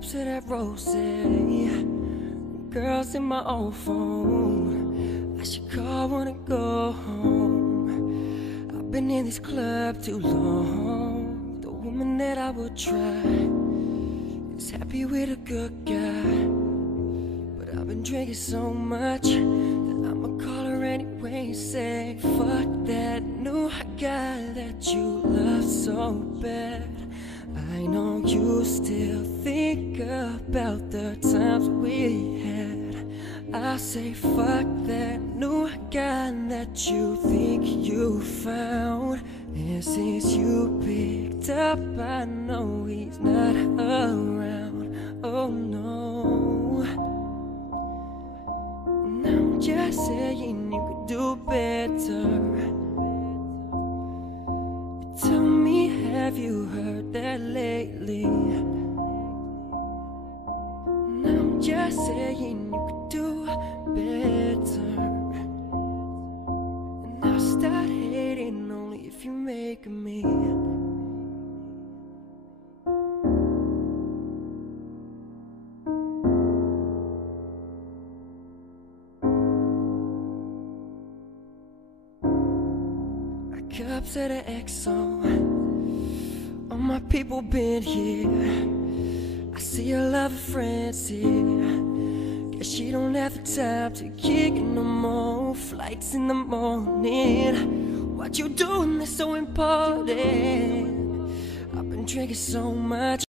cups of that rosé, girls in my old phone. I should call, wanna go home. I've been in this club too long. The woman that I would try is happy with a good guy, but I've been drinking so much that I'ma call her anyway, say fuck that new guy that you love so bad. I know you still think about the times we had. I say fuck that new guy that you think you found. And since you picked up, I know he's not around. Oh no. And I'm just saying you could do better. Tell me, have you heard that lately? And I'm just saying you could do better. And I'll start hating only if you make me. Cups of the XO, all my people been here. I see a lot of friends here. Guess she don't have the time to kick it no more. Flights in the morning. What you doing that's so important? I've been drinking so much.